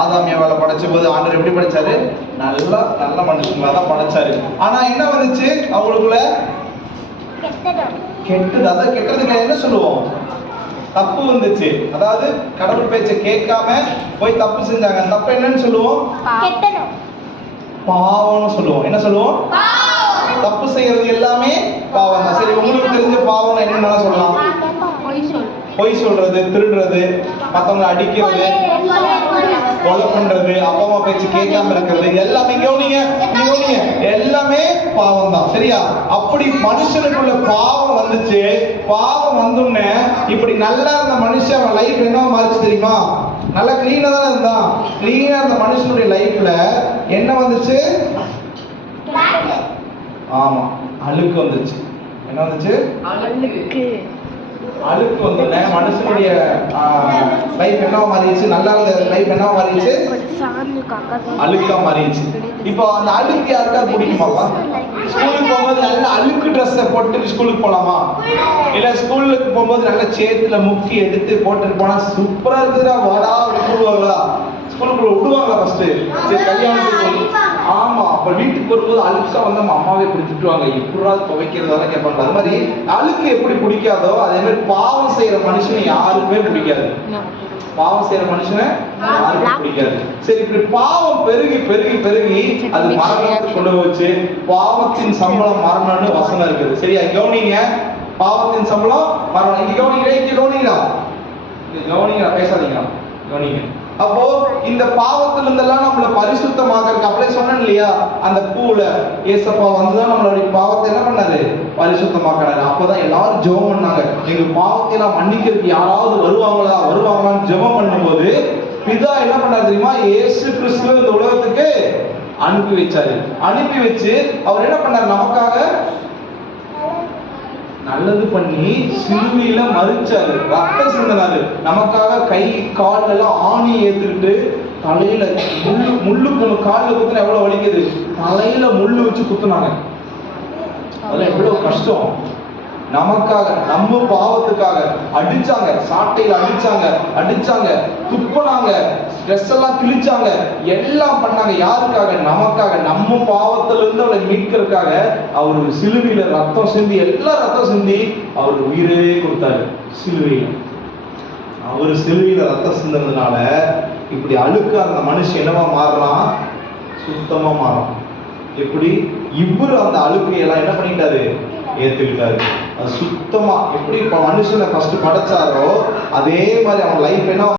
ஆதாமிய வேலை படைச்ச போது ஆண்டவர் எப்படி படைச்சாரு? நல்ல நல்ல மனுஷங்களா தான் படைச்சாரு. ஆனா என்ன வந்துச்சு அவங்களுக்குள்ள? கெட்டது. அதான் கெட்டதுக்கு என்ன சொல்லுவோம்? தப்பு வந்துச்சு. அதாவது கடவுள் பேச்சை கேட்காம போய் தப்பு செஞ்சாங்க. தப்பு என்னன்னு சொல்லுவோம்? பாவம்னு சொல்லுவோம். என்ன சொல்லுவோம்? தப்பு செய்யறது எல்லாமே பாவம் தான். சரி, உங்களுக்கு தெரிஞ்ச பாவம் என்னென்ன சொல்லலாம்? பொய் சொல்றது, திருடுறது, மத்தவங்களை அடிக்கிறது, கொலை பண்றது, அப்பா அம்மா பேச்சு கேட்காம இருக்கிறது, எல்லாமே எல்லாமே பாவம் தான். சரியா? அப்படி மனுஷனுக்குள்ள பாவம் வந்துச்சு. பாவம் வந்தோடனே இப்படி நல்லா இருந்த மனுஷன் லைஃப் என்ன மாறிச்சு தெரியுமா? நல்லா கிளீனா தான் இருந்தான். கிளீனா இருந்த மனுஷனுடைய லைஃப்ல என்ன வந்துச்சு? ஆமா, அழுக்கு வந்துச்சு. என்ன வந்துச்சு? அழுக்கு வந்தோடனே மனுஷனுடைய லைஃப் என்ன மாறிடுச்சு? நல்லா இருந்த லைஃப் என்ன மாறிடுச்சு? அழுக்கா மாறிடுச்சு. இப்போ அந்த அழுக்கு யாருக்கா பிடிக்குமாப்பா? ஸ்கூலுக்கு போகும்போது நல்ல அழுக்கு ட்ரெஸ்ஸை போட்டு ஸ்கூலுக்கு போலாமா? இல்ல ஸ்கூலுக்கு போகும்போது நல்ல சேத்துல முக்கி எடுத்து போட்டுட்டு போனா சூப்பரா இருக்குதா வாடா விடுவாங்களா? ஸ்கூலுக்குள்ள விடுவாங்களா? ஃபர்ஸ்ட் சரி, கல்யாணத்துக்கு ஆமா, அப்ப வீட்டுக்கு வரும்போது அழுக்கா வந்து நம்ம அம்மாவே பிடிச்சிட்டுவாங்க. எப்படா துவைக்கிறதால கேட்பாங்க. அது மாதிரி அழுக்கு எப்படி பிடிக்காதோ அதே மாதிரி பாவம் செய்யற மனுஷனை யாருக்குமே பிடிக்காது. பாவம் செய்யற மனுஷனை யாருக்கும் பிடிக்காது. சரி, இப்படி பாவம் பெருகி பெருகி பெருகி அது மரணத்துக்கு கொண்டு போச்சு. பாவத்தின் சம்பளம் மரணம்னு வசனம் இருக்குது. சரியா? கவனிங்க, பாவத்தின் சம்பளம் மரணம். இங்க கவனிங்களா? பேசாதீங்க, கவனிங்க. அப்போ இந்த பாவத்துல இருந்தெல்லாம் நம்மள பரிசுத்தமாக்கறதுக்கு அப்படியே சொன்னேன் இல்லையா? அந்த பூல ஏசப்பா வந்துதான் நம்மளுடைய பாவத்தை என்ன பண்ணாரு? பரிசுத்தமாக்குறாரு. அப்பதான் எல்லாரும் ஜெபம் பண்ணாங்க, எங்க பாவத்தை எல்லாம் மன்னிக்கிறதுக்கு யாராவது வருவாங்களான்னு ஜெபம் பண்ணும்போது பிதா என்ன பண்ணாரு தெரியுமா? இயேசு கிறிஸ்துவ இந்த உலகத்துக்கு அனுப்பி வச்சாரு. அனுப்பி வச்சு அவர் என்ன பண்ணாரு? நமக்காக நல்லது பண்ணி சிலுவையில மறிச்சாரு, ரத்தம் சிந்தினாரு. நமக்காக கை கால் எல்லாம் ஆணி ஏத்துக்கிட்டு தலையில முள்ளு காலில் குத்துனா எவ்வளவு வலிக்குது? தலையில முள்ளு வச்சு குத்துனாங்க. அதெல்லாம் எவ்வளவு கஷ்டம். நமக்காக, நம்ம பாவத்துக்காக அடிச்சாங்க, சாட்டையில அடிச்சாங்க, துப்புனாங்க, ட்ரெஸ் எல்லாம் கிழிச்சாங்க, எல்லாம் பண்ணாங்க. யாருக்காக? நமக்காக. நம்ம பாவத்துல இருந்து அவளை மீட்கிறதுக்காக அவரு சிலுவையில ரத்தம் சிந்தி, எல்லாம் ரத்தம் சிந்தி அவர் உயிரே கொடுத்தாரு. சிலுவையில அவரு சிலுவையில ரத்தம் சிந்ததுனால இப்படி அழுக்கா அந்த மனுஷன் என்னவா மாறலாம்? சுத்தமா மாறும். எப்படி? இவரு அந்த அழுக்கை எல்லாம் என்ன பண்ணிட்டாரு? ஏத்துக்கிட்டாரு. அது சுத்தமா எப்படி இப்ப மனுஷனை ஃபர்ஸ்ட் படைச்சாரோ அதே மாதிரி அவன் லைஃப் என்ன